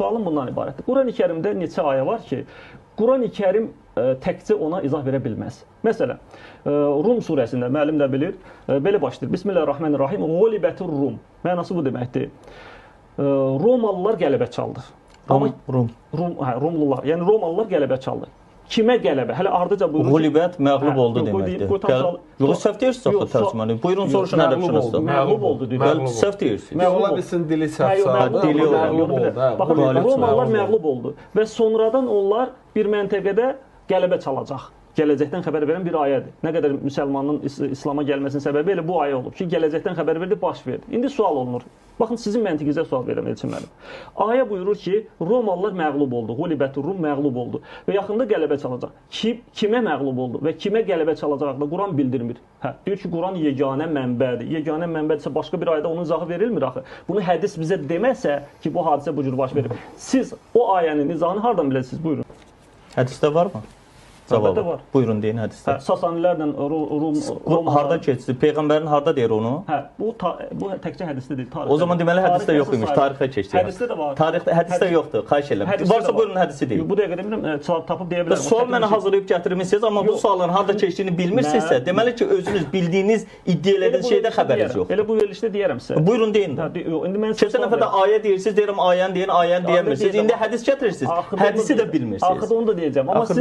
sualım bundan ibarətdir. Quran-ı Kərimdə neçə ayə var ki, Quran-ı Kərim təkcə ona izah verə bilməz. Məsələn, Rum surəsində müəllim də bilir, belə başlayır. Bismillahirrahmanirrahim. Ghulibətur Rum. Mənası bu deməkdir. Romalılar qələbə çaldı. Rumlular. Yəni Romalılar qələbə çaldı. Kimə qələbə? Hələ ardıca buyurur. Qulibət məğlub oldu deməkdir. Yox, səhv deyirsiniz axı tərcümanı. Buyurun soruşun ərəbşünüzdə. Məğlub oldu deyir. Səhv deyirsiniz. Ola bilsin dili səhv dili məğlub oldu. Baxın, Romalılar məğlub oldu və sonradan onlar bir məntəqədə qələbə çalacaq. Gələcəkdən xəbər verən bir ayədir. Nə qədər müsəlmanın İslama gəlməsinin səbəbi elə bu ayə olub ki, gələcəkdən xəbər verdi, baş verdi. İndi sual olunur. Baxın, sizin məntiqinizə sual verirəm Elçin müəllim. Ayə buyurur ki, Romalılar məğlub oldu, Ghulibətur Rum məğlub oldu və yaxında qələbə çalacaq. Kimə məğlub oldu və kimə qələbə çalacaq haqqında Quran bildirmir. Deyir ki, Quran yeganə mənbədir. Yeganə mənbədirsə başqa bir ayədə onun izahı verilmir axı. Bunu hədis bizə deməsə ki, bu hadisə bu cür baş verir. Siz o ayənin izahını hardan biləsiniz? Buyurun. Hədisdə varmı? Cavabı var. Buyurun deyin hədisdə. Sasanilərlə Rum harda keçdi? Peyğəmbərin harda deyir onu? Bu təkcə hədisdə deyil, tarixdə. O zaman deməli hədisdə yox imiş, tarixdə keçdi. Hədisdə də var. Tarixdə hədisdə yoxdur. Xahiş edirəm. Varsa buyurun hədisi deyin. Bu dəqiqə demirəm, tapıb deyə bilərəm. Sual mənə hazırlayıb gətirmisiniz, amma bu sualın harda keçdiyini bilmirsinizsə, deməli ki, özünüz bildiyiniz, iddia etdiyiniz şeydə xəbəriniz yoxdur. Elə bu verilişdə deyərəm sizə. Buyurun deyin. İndi mən keçən dəfə də ayə deyirsiniz, deyirəm ayəni deyin, ayəni deyəmirsiniz. İndi hədis gətirirsiniz. Hədisi də bilmirsiniz. Axırda onu da deyəcəm. Amma siz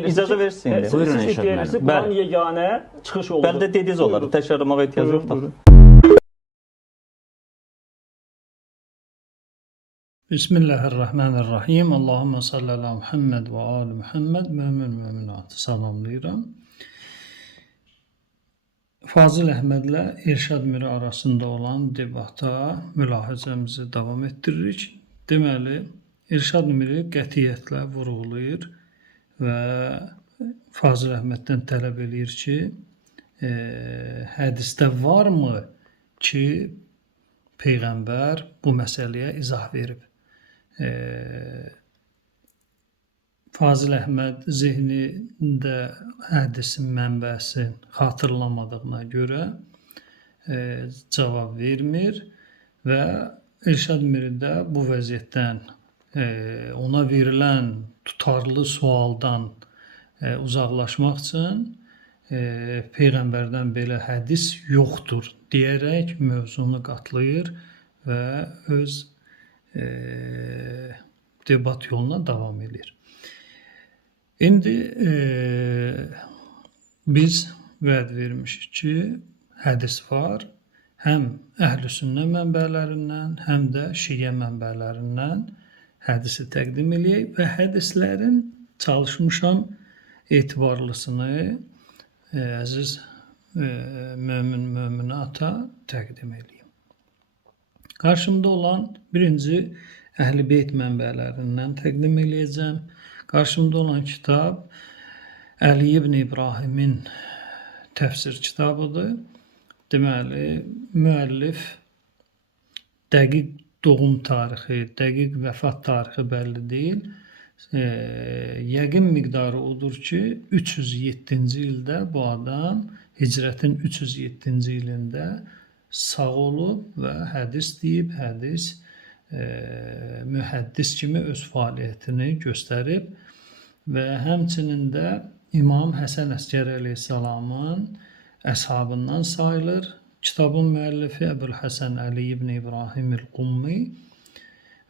icazə verirsiniz. Buyurun inşallah. Quran yeganə çıxış oldu. Bəli də dediniz onları. Təkrarlamağa ehtiyac yoxdur. Bismillahirrahmanirrahim. Allahümme salli ala Muhammed və ali Muhammed. Mömin-möminatı salamlayıram. Fazıl Əhmədlə İrşad Miri arasında olan debata mülahizəmizi davam etdiririk. Deməli, İrşad Miri qətiyyətlə vurğulayır və Fazıl Əhməddən tələb edir ki, hədisdə varmı ki, Peyğəmbər bu məsələyə izah verib? Fazıl Əhməd zehnində hədisin mənbəsini xatırlamadığına görə cavab vermir və İrşad Miri də bu vəziyyətdən, ona verilən tutarlı sualdan uzaqlaşmaq üçün Peyğəmbərdən belə hədis yoxdur deyərək mövzunu qatlayır və öz debat yoluna davam edir. İndi biz vəd vermişik ki, hədis var, həm Əhl-i Sünnə mənbələrindən, həm də Şiə mənbələrindən hədisi təqdim edək və hədislərin çalışmışam etibarlısını əziz mömin-möminata təqdim edeyim. Qarşımda olan birinci Əhl-i Beyt mənbələrindən təqdim edəcəm. Qarşımda olan kitab Əli ibn İbrahimin təfsir kitabıdır. Deməli, müəllif dəqiq doğum tarixi, dəqiq vəfat tarixi bəlli deyil. Yəqin miqdarı odur ki, 307-ci ildə bu adam hicrətin 307-ci ilində sağ olub və hədis deyib, hədis mühəddis kimi öz fəaliyyətini göstərib və həmçinin də İmam Həsən Əskəri əleyhissalamın əshabından sayılır. Kitabın müəllifi Əbülhəsən Əli ibn İbrahim el-Qummi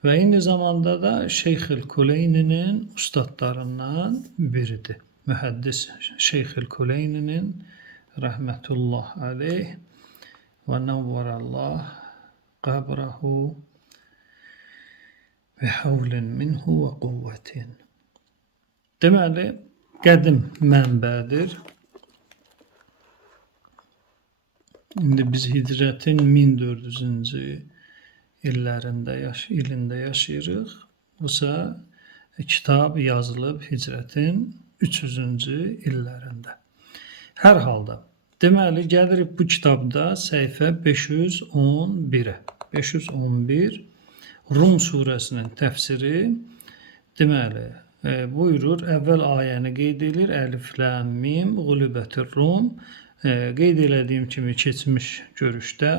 və eyni zamanda da Şeyx-ül Kuleyninin ustadlarından biridir. Mühəddis Şeyx-ül Kuleyninin rəhmətullah aleyh və nəvvərəllah qəbrahu və havlin minhu və quvvətin. Deməli, qədim mənbədir. İndi biz hicrətin 1400-cü ilində yaşayırıq. Busa kitab yazılıb hicrətin 300-cü illərində. Hər halda, deməli, gəlirik bu kitabda səhifə 511-ə. 511 Rum surəsinin təfsiri. Deməli, buyurur, əvvəl ayəni qeyd edir. Əlif, ləm, mim, Ghulibətur Rum. Qeyd elədiyim kimi keçmiş görüşdə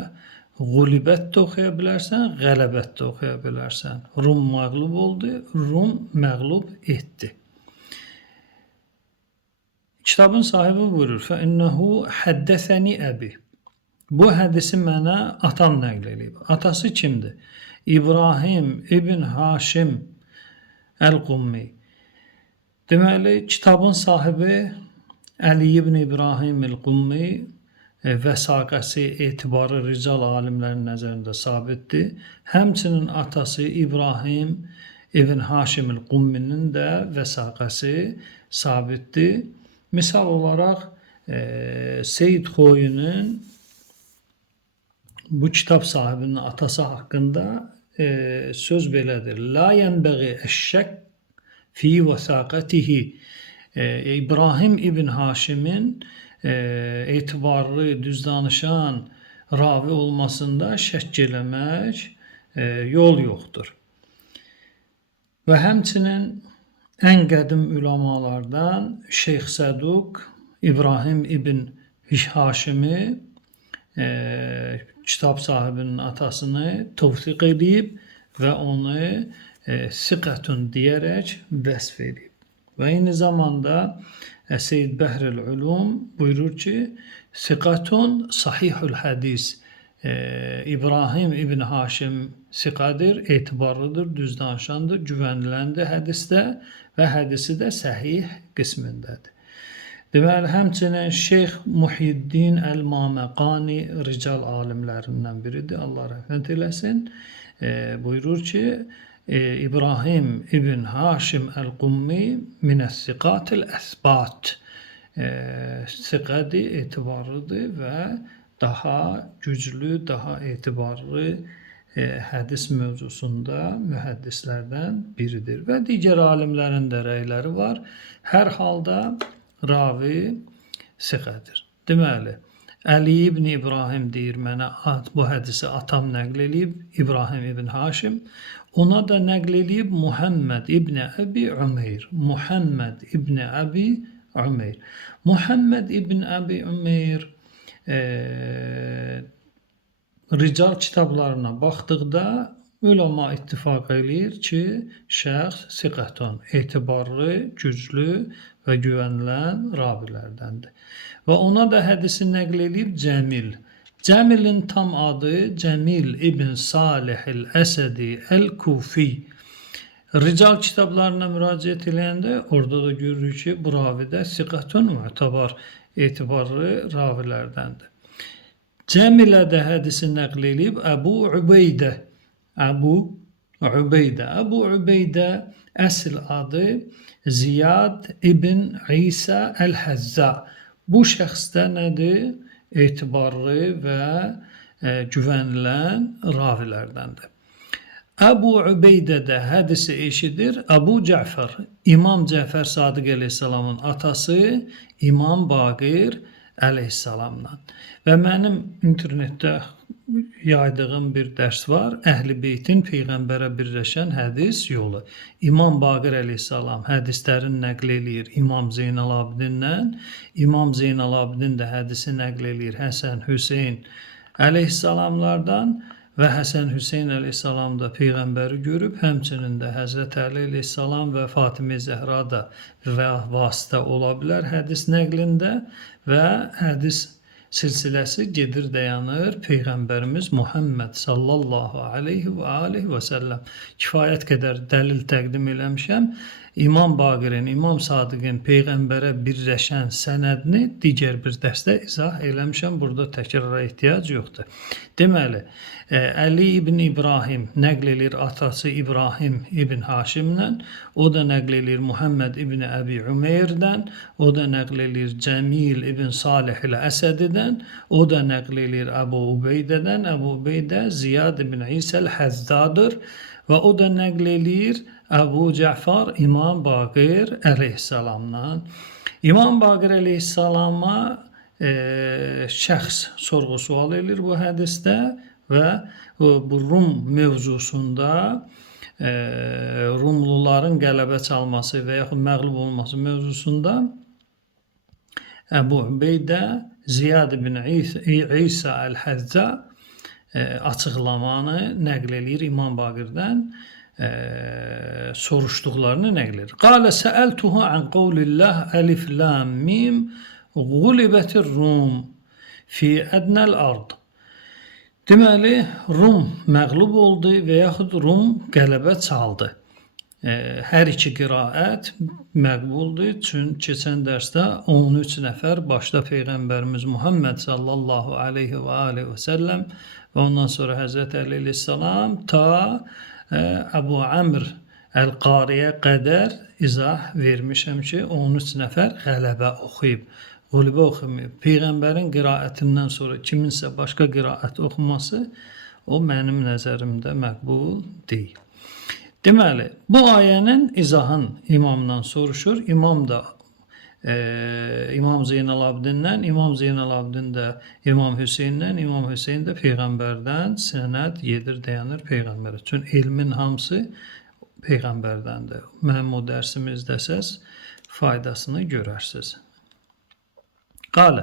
Qulibət də oxuya bilərsən, qələbət də oxuya bilərsən. Rum məğlub oldu, Rum məğlub etdi. Kitabın sahibi buyurur: "Fəinnehu həddəsəni əbi." Bu hədisi mənə atam nəql edib. Atası kimdir? İbrahim ibn Haşim Əl-Qummi. Deməli, kitabın sahibi Əli ibn İbrahim Əl-Qummi vəsaqəsi, etibarı rical alimlərin nəzərində sabitdir. Həmçinin atası İbrahim ibn Haşim Əl-Qumminin də vəsaqəsi sabitdir. Misal olaraq Seyyid Xoyunun bu kitab sahibinin atası haqqında söz belədir. La yenbəği əşşək fi vəsaqətihi. İbrahim ibn Haşimin etibarlı, düz danışan ravi olmasında şəkk eləmək yol yoxdur. Və həmçinin ən qədim ulamalardan Şeyx Səduq İbrahim ibn Haşimi kitab sahibinin atasını tövfiq edib və onu siqətun deyərək vəsf edib. Və eyni zamanda Seyyid Bəhrül Ulum buyurur ki, siqətun sahihul hədis. İbrahim ibn Haşim siqadır, etibarlıdır, düz danışandır, güvəniləndir hədisdə və hədisi də səhih qismindədir. Deməli, həmçinin Şeyx Muhyiddin Əl-Maməqani rical alimlərindən biridir, Allah rəhmət eləsin. Buyurur ki, İbrahim ibn Haşim Əl-Qummi minəs-siqatil əsbat. Siqədir, etibarlıdır və daha güclü, daha etibarlı hədis mövzusunda mühəddislərdən biridir. Və digər alimlərin də rəyləri var. Hər halda ravi siqədir. Deməli, Əli ibn İbrahim deyir, mənə bu hədisi atam nəql edib, İbrahim ibn Haşim. Ona da nəql edib Muhammed ibn Əbi Ümeyr. Muhammed ibn Əbi Ümeyr. Muhammed ibn Əbi Ümeyr rical kitablarına baxdıqda ulama ittifaq eləyir ki, şəxs siqətun, etibarlı, güclü və güvənilən ravilərdəndir. Və ona da hədisi nəql edib Cəmil. Cəmilin tam adı Cəmil ibn Salih el-Əsədi el-Kufi. Rical kitablarına müraciət eləyəndə orada da görürük ki, bu ravidə siqətun mü'tabar, etibarlı ravilərdəndir. Cəmilə də hədisi nəql edib Əbu Ubeydə. Əbu Ubeydə əsl adı Ziyad ibn İsa Əl-Həzza. Bu şəxsdə nədir? Etibarlı və güvənilən ravilərdəndir. Əbu Ubeydə də hədisi eşidir Əbu Cəfər. İmam Cəfər Sadiq əleyhissalamın atası İmam Baqir əleyhissalamdan. Və mənim internetdə yaydığım bir dərs var. Əhl-i Beytin Peyğəmbərə birləşən hədis yolu. İmam Baqir əleyhissalam hədislərini nəql eləyir İmam Zeynal Abidindən. İmam Zeynal Abidin də hədisi nəql eləyir Həsən Hüseyn əleyhissalamlardan və Həsən Hüseyn əleyhissalam da Peyğəmbəri görüb, həmçinin də Həzrət Əli əleyhissalam və Fatimə Zəhra da vasitə ola bilər hədis nəqlində və hədis silsiləsi gedir dayanır Peyğəmbərimiz Muhammed sallallahu aleyhi və aleyhi və səlləm. Kifayət qədər dəlil təqdim eləmişəm. İmam Baqirin, İmam Sadiqin Peyğəmbərə birləşən sənədini digər bir dərsdə izah eləmişəm. Burada təkrara ehtiyac yoxdur. Deməli, Əli ibn İbrahim nəql edir atası İbrahim ibn Haşimdən, o da nəql edir Muhammed ibn Əbi Ümeyrdən, o da nəql edir Cəmil ibn Salih el-Əsədidən, o da nəql edir Əbu Ubeydədən, Əbu Ubeydə Ziyad ibn İsa el-Həzdadır və o da nəql edir Əbu Cəfər İmam Baqir əleyhissalamdan. İmam Baqir əleyhissalama şəxs sorğu-sual edir bu hədisdə və bu Rum mövzusunda Rumluların qələbə çalması və yaxud məğlub olması mövzusunda Əbu Ubeydə Ziyad ibn İsa el-Həzza açıqlamanı nəql eləyir İmam Baqirdən soruşduqlarını nəql edir. Qalə səəltuhu an qavlillah əlif lam mim gulibətir Rum fi ədnəl ard. Deməli, Rum məğlub oldu və yaxud Rum qələbə çaldı. Hər iki qiraət məqbuldur. Çünki keçən dərsdə 13 nəfər başda Peyğəmbərimiz Muhammed sallallahu aleyhi və aleyhi və səlləm və ondan sonra Həzrət Əli əleyhissalam ta Əbu Əmr Əl-Qariyə qədər izah vermişəm ki, 13 nəfər qələbə oxuyub. Qulubə oxumayıb. Peyğəmbərin qiraətindən sonra kiminsə başqa qiraət oxuması o mənim nəzərimdə məqbul deyil. Deməli, bu ayənin izahın imamdan soruşur. İmam da İmam Zeynalabdindən, İmam Zeynalabdin də İmam Hüseyndən, İmam Hüseyn də Peyğəmbərdən sənəd yedir, dayanır Peyğəmbərə. Çünki elmin hamısı Peyğəmbərdəndir. Mənim o dərsimizdə siz faydasını görərsiniz. قال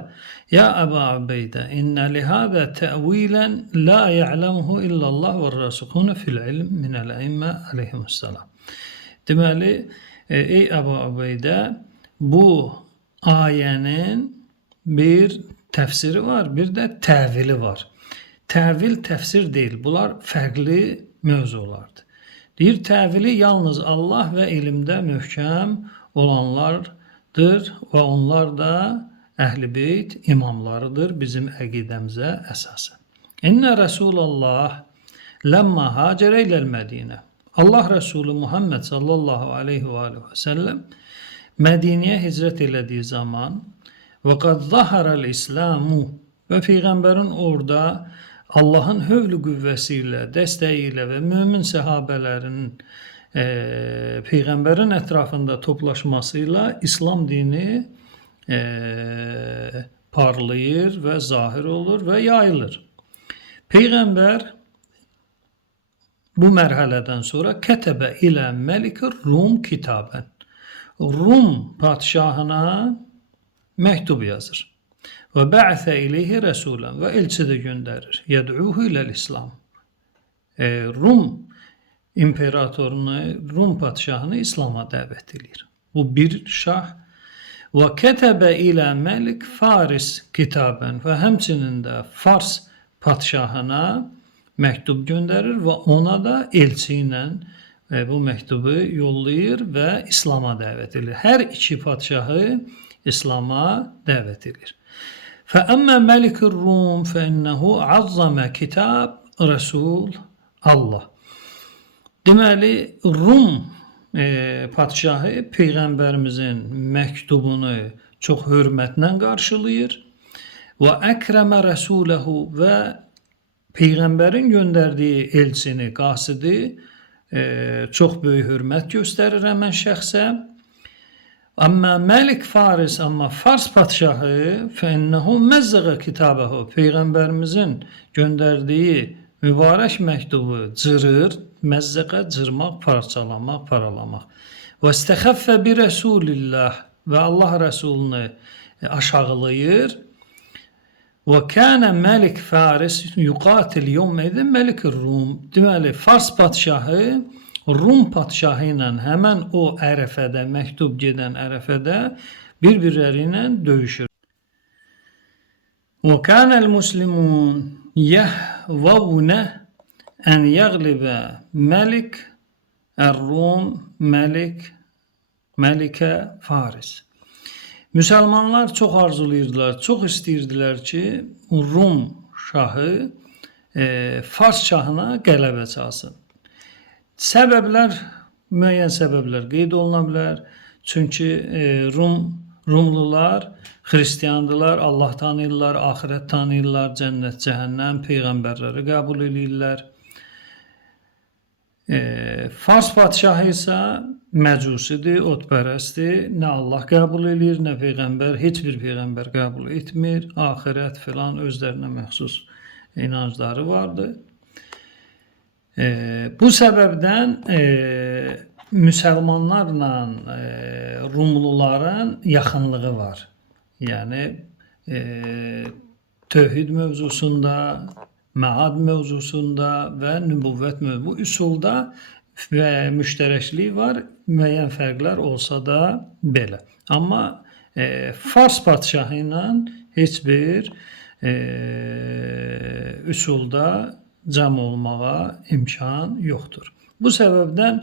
يا أبا عبيدة إن لهذا تأويلا لا يعلمه إلا الله والراسخون في العلم من الأئمة عليهم السلام. Deməli, ey Əbu Ubeydə, bu ayənin bir təfsiri var, bir də təvili var. Təvil təfsir deyil, bunlar fərqli mövzulardır. Deyir, təvili yalnız Allah və elmdə möhkəm olanlardır və onlar da Əhl-i Beyt imamlarıdır bizim əqidəmizə əsasən. İnnə Rəsulallah ləmmə hacərə iləl Mədinə. Allah Rəsulü Muhammed sallallahu aleyhi və səlləm Mədinəyə hicrət elədiyi zaman və qad zahərəl İslamu və Peyğəmbərin orada Allahın hövlü qüvvəsi ilə, dəstəyi ilə və mömin səhabələrinin Peyğəmbərin ətrafında toplaşması ilə İslam dini parlayır və zahir olur və yayılır. Peyğəmbər bu mərhələdən sonra kətəbə ilə Məlik-i Rum kitabən. Rum padşahına məktub yazır. Və bə'sə ileyhi rəsulən və elçi də göndərir. Yəd'uhu iləl-İslam. Rum imperatorunu, Rum padşahını İslama dəvət edir. Bu bir şah. Və kətəbə ilə Məlik Faris kitabən və həmçinin də Fars padşahına məktub göndərir və ona da elçi ilə bu məktubu yollayır və İslama dəvət edir. Hər iki padşahı İslama dəvət edir. Fəəmmə Məlik-i Rum fəənnəhu azzamə kitab Rəsul Allah. Deməli, Rum padşahı Peyğəmbərimizin məktubunu çox hörmətlə qarşılayır və əkrəmə rəsuləhu və Peyğəmbərin göndərdiyi elçini, qasidi çox böyük hörmət göstərir həmən şəxsə. Amma Məlik Faris, amma Fars padşahı fəənnəhu məzzəqə kitabəhu Peyğəmbərimizin göndərdiyi mübarək məktubu cırır, məzzəqə cırmaq, parçalamaq, paralamaq. Və istəxəffə bi Rəsulillah və Allah Rəsulunu aşağılayır. Və kənə Məlik Faris yuqatil yevmeydən Məlik-i Rum. Deməli, Fars padşahı Rum padşahı ilə həmən o ərəfədə, məktub gedən ərəfədə bir-birləri ilə döyüşür. Və kənəl muslimun yəhvəvnə ən yəqlibə Məlik Ər-Rum Məlikə Faris. Müsəlmanlar çox arzulayırdılar, çox istəyirdilər ki, Rum şahı Fars şahına qələbə çalsın. Səbəblər, müəyyən səbəblər qeyd oluna bilər. Çünki Rumlular xristiyandılar, Allah tanıyırlar, axirət tanıyırlar, cənnət, cəhənnəm, peyğəmbərləri qəbul edirlər. Fars padşahı isə məcusidir, otpərəstdir. Nə Allah qəbul edir, nə peyğəmbər, heç bir peyğəmbər qəbul etmir. Axirət filan özlərinə məxsus inancları vardır. Bu səbəbdən müsəlmanlarla Rumluların yaxınlığı var. Yəni tövhid mövzusunda, məad mövzusunda və nübüvvət mövzusu. Bu üsulda və müştərəklik var, müəyyən fərqlər olsa da belə. Amma Fars padşahı ilə heç bir üsulda cəm olmağa imkan yoxdur. Bu səbəbdən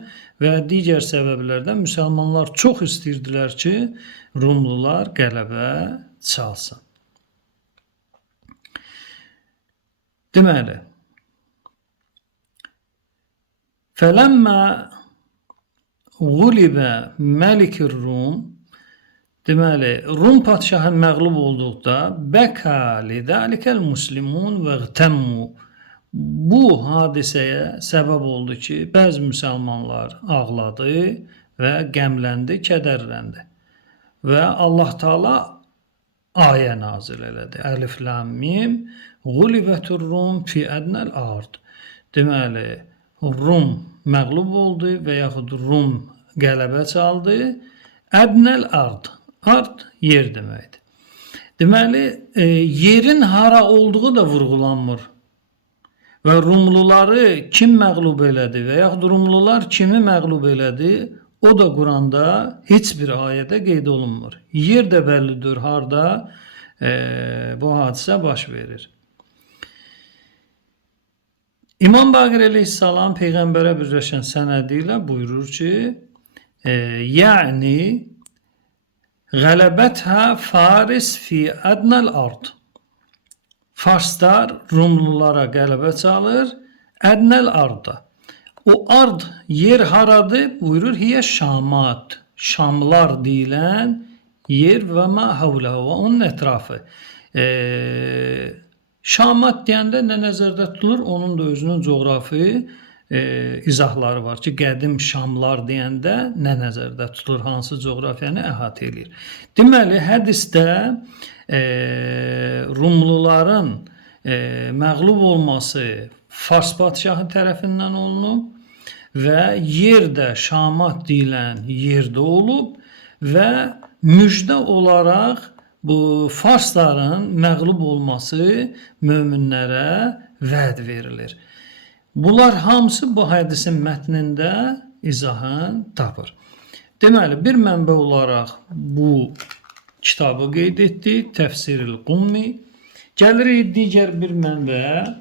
və digər səbəblərdən müsəlmanlar çox istəyirdilər ki, Rumlular qələbə çalsın. Deməli, fələmməğulibə məlikir Rum, deməli, Rum padşahı məğlub olduqda bəka lidəlikəl muslimun vəğtəmmu, bu hadisəyə səbəb oldu ki, bəzi müsəlmanlar ağladı və qəmləndi, kədərləndi. Və Allah Taala ayə nazil elədi. Əlif lam mim Gulibətur Rum fi ədnəl ard. Deməli, Rum məğlub oldu və yaxud Rum qələbə çaldı. Ədnəl ard. Ard yer deməkdir. Deməli, yerin hara olduğu da vurğulanmır. Və Rumluları kim məğlub elədi və yaxud Rumlular kimi məğlub elədi, o da Quranda heç bir ayədə qeyd olunmur. Yer də bəllidir harda bu hadisə baş verir. İmam Baqir əleyhissalam Peyğəmbərə birləşən sənədi ilə buyurur ki, yəni Qələbətə Faris fi ədnəl ard. Farslar Rumlulara qələbə çalır, ədnəl arda. O ard yer haradır? Buyurur, hiyə Şamat. Şamlar deyilən yer və ma havləhu və onun ətrafı. Şamat deyəndə nə nəzərdə tutulur? Onun da özünün coğrafi izahları var ki, qədim Şamlar deyəndə nə nəzərdə tutulur, hansı coğrafiyanı əhatə edir. Deməli, hədisdə Rumluların məğlub olması Fars padşahı tərəfindən olunub və yerdə Şamat deyilən yerdə olub və müjdə olaraq bu Farsların məğlub olması möminlərə vəd verilir. Bunlar hamısı bu hədisin mətnində izahən tapır. Deməli, bir mənbə olaraq bu kitabı qeyd etdik, Təfsiril Qummi. Gəlirik digər bir mənbə,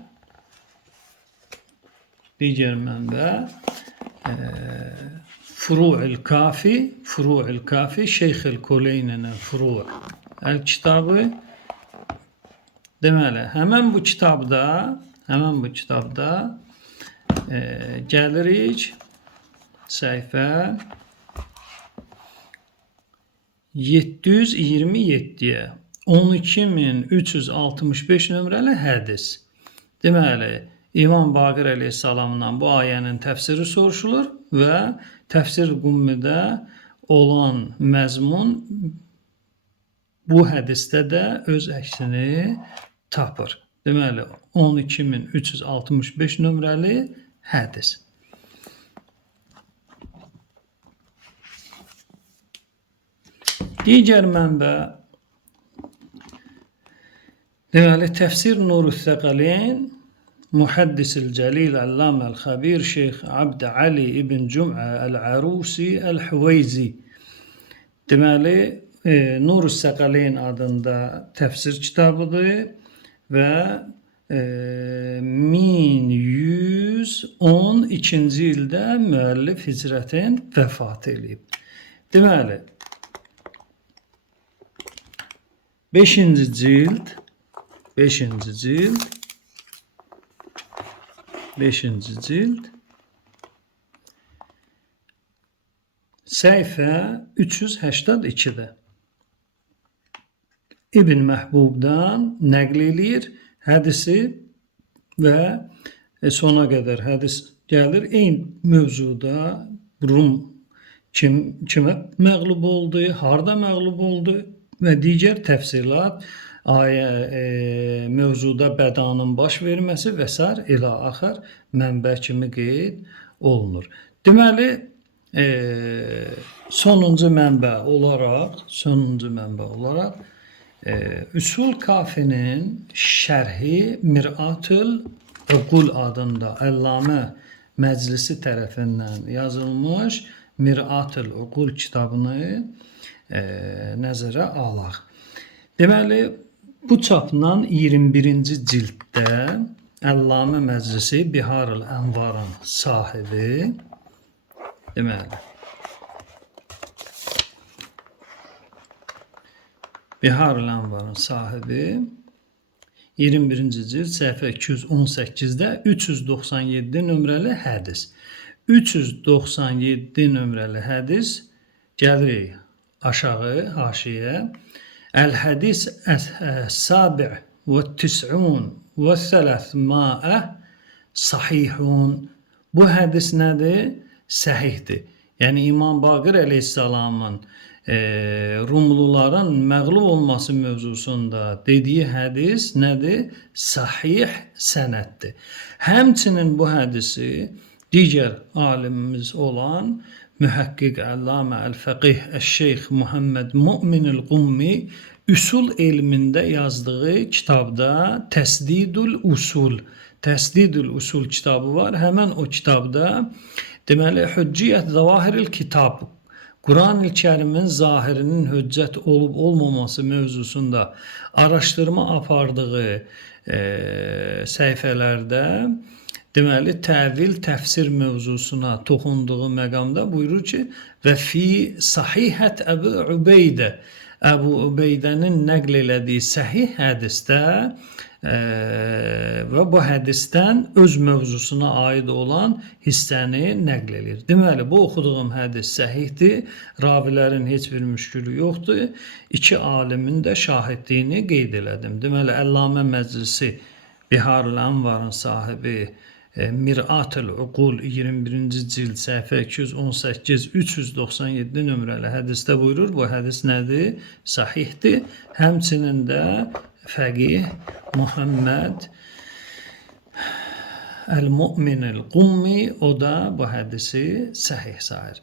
Furu'il Kafi, Şeyxil Kuleyninin Furu'il kitabı. Deməli, həmən bu kitabda gəlirik səhifə 727-yə 12365 nömrəli hədis. Deməli, İmam Baqir əleyhissalamdan bu ayənin təfsiri soruşulur və Təfsir Qummidə olan məzmun bu hədisdə də öz əksini tapır. Deməli, 12365 nömrəli hədis. Digər mənbə, deməli, Təfsir Nurus Səqaleyn, Muhəddisil Cəlil Əllaməl Xəbir Şeyx Abd Ali ibn Cümə Əl-Ərusi Əl-Hüveyzi. Deməli, Nurus Səqaleyn adında təfsir kitabıdır və 1112-ci ildə müəllif hicrətin vəfat edib. Deməli, 5-ci cild səhifə 382-də İbn Məhbubdan nəql eləyir hədisi və sona qədər hədis gəlir. Eyni mövzuda Rum kimə məğlub oldu, harda məğlub oldu və digər təfsilat, mövzuda bədanın baş verməsi və s. ilə axır mənbə kimi qeyd olunur. Deməli, sonuncu mənbə olaraq Üsul Kafinin şərhi Mir'atül Uqul adında Əllamə Məclisi tərəfindən yazılmış Mir'atul Uqul kitabını nəzərə alaq. Deməli, bu çapla 21-ci cilddə Əllamə Məclisi Biharul Ənvarın sahibi, deməli, Biharul Ənvarın sahibi 21-ci cild səhifə 218-də 397 nömrəli hədis. 397 nömrəli hədis gəlirik aşağı haşiyə. Əl-hədis əs-sabi' və tis'un və thələthma'ə sahihun. Bu hədis nədir? Səhihdir. Yəni İmam Baqir əleyhissalamın Rumluların məğlub olması mövzusunda dediyi hədis nədir? Sahih sənəddir. Həmçinin bu hədisi digər alimimiz olan mühəqqiq Əllamə Əl-Fəqih Əş-Şeyx Muhammed Mu'min el-Qummi üsul elmində yazdığı kitabda Təsdidul Usul kitabı var. Həmən o kitabda deməli Hücciyyət Zavahiril Kitab, Quran-ı Kərimin zahirinin hüccət olub olmaması mövzusunda araşdırma apardığı səhifələrdə deməli təvil, təfsir mövzusuna toxunduğu məqamda buyurur ki, və fi sahihət Əbu Ubeydə, Əbu Ubeydənin nəql elədiyi səhih hədisdə və bu hədisdən öz mövzusuna aid olan hissəni nəql edir. Deməli, bu oxuduğum hədis səhihdir, ravilərin heç bir müşkülü yoxdur. İki alimin də şahidliyini qeyd elədim. Deməli, Əllamə Məclisi Biharul Ənvarın sahibi Mir'atul Uqul 21-ci cild səhifə 218-397 nömrəli hədisdə buyurur. Bu hədis nədir? Sahihdir. Həmçinin də Fəqih Muhammed Əl-Mu'min el-Qummi o da bu hədisi səhih sayır.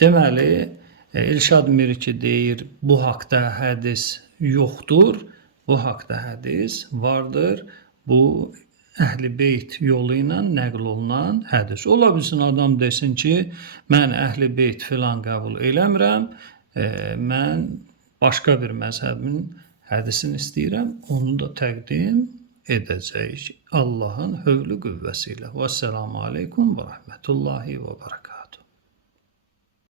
Deməli, İrşad Miri ki deyir, bu haqda hədis yoxdur. Bu haqda hədis vardır. Bu Əhl-i Beyt yolu ilə nəql olunan hədis. Ola bilsin adam desin ki, mən Əhl-i Beyt filan qəbul eləmirəm, mən başqa bir məzhəbin hədisini istəyirəm, onu da təqdim edəcəyik Allahın hövlü qüvvəsi ilə. Vəssalamu aleykum və rəhmətullahi və bərəkatuhu.